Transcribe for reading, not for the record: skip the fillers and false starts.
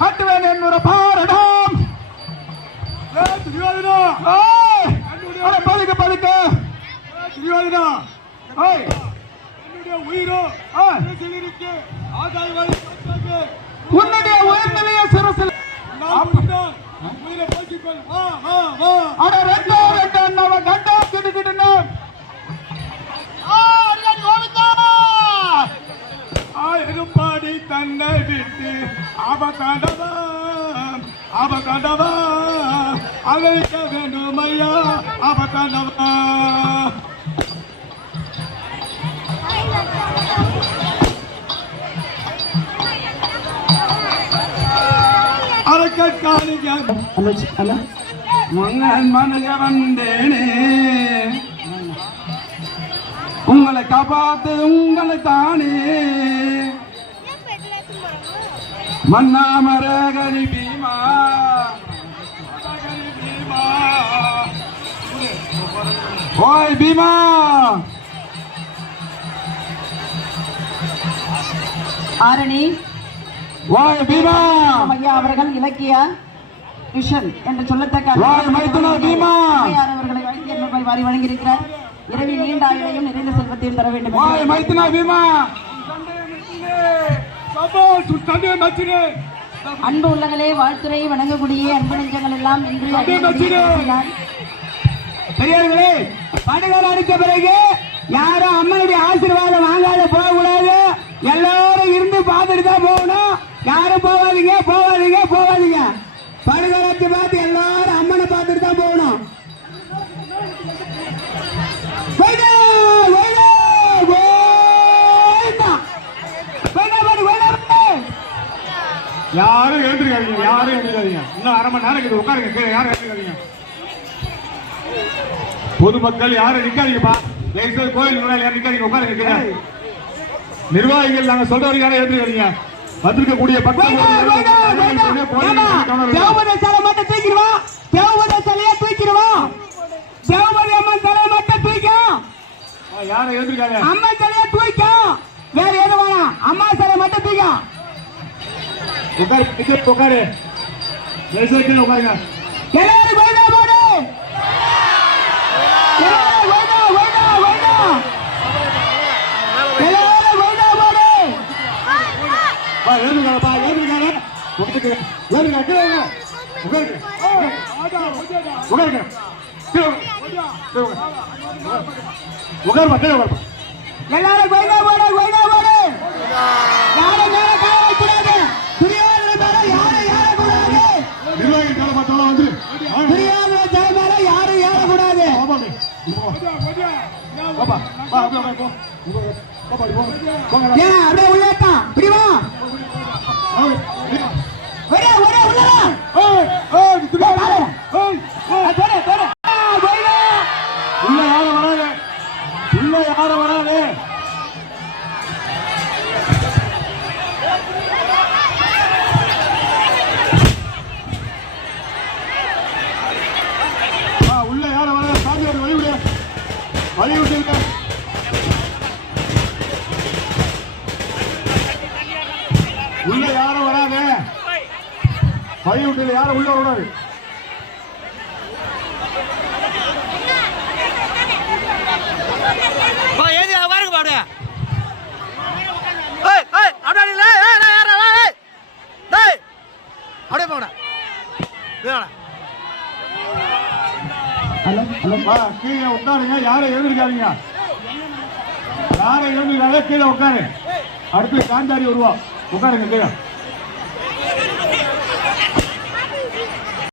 கட்டுவேன் என்னோட பாரடம் பதுக்க பதுக்க உயிரோ உன்னுடைய உயர்நிலைய சிறசில் பாடி தன்னை விட்டு ஆபத்தாண்டவா ஆபத்தாண்டவா அழைக்க வேண்டும் ஐயா ஆபத்தாண்டவா மனக வந்தேனே உங்களை காப்பாத்து உங்களை தானே மன்னாமரகரி பீமா ஓய் பீமா ஆரணி ஓய் பீமா ஐயா அவர்கள் இலக்கிய மிஷன் என்று சொல்லத்தக்க அவர்களை ரூபாய் வாரி வழங்கியிருக்கிறார். இரவில் நீண்ட ஆயுளையும் நிறைந்த செல்வத்தையும் தர வேண்டும். அன்பு உள்ளங்களே, வாழ்த்துறை வணங்கக்கூடிய அன்பு நெஞ்சங்கள் எல்லாம் இன்று பெரியவர்களே, படுகோல் அடித்த பிறகு யாரும் அம்மனுடைய ஆசீர்வாதம் வாங்காத போக கூடாது. எல்லாரும் இருந்து பார்த்துட்டு தான் போகணும். யாரும் போகாதீங்க போகாதீங்க போகாதீங்க. படுகோலத்தை பார்த்து எல்லாரும் அம்மனை பார்த்துட்டு தான் போகணும். யாரும் எழுந்திருக்காதீங்க, யாரும் எழுந்திருக்காதீங்க. இன்னும் அரை மணி நேரம் உட்காருங்க கீழே. யாரும் எழுந்திருக்காதீங்க. பொதுமக்கள் யாரும் நிக்காதீங்கப்பா. கோயில் யாரும் நிக்காதீங்க, உட்காருங்க கீழே. நிர்வாகிகள் நாங்க சொல்றவங்க யாரும் எழுந்திருக்காதீங்க. வந்திருக்கக்கூடிய யாரும் எழுந்திருக்காங்க. அம்மா சிலையை தூக்கும், வேற எதுவும் வேணாம். அம்மா சிலை மட்டும் தூக்கும். உட்காரு உட்காரு உட்காருங்க. எல்லாரும் போடு போடு. உள்ள யாரும் வராது. வழி விட்டு யாரும் உள்ள விடாது. கீழே உட்காருங்க. யாரும் எழுந்திருக்காதீங்க. யாரும் எழுந்திருக்காங்க. கீழே உட்காரு. அடுத்து காந்தாரி வருவா. உட்காருங்க கீழே.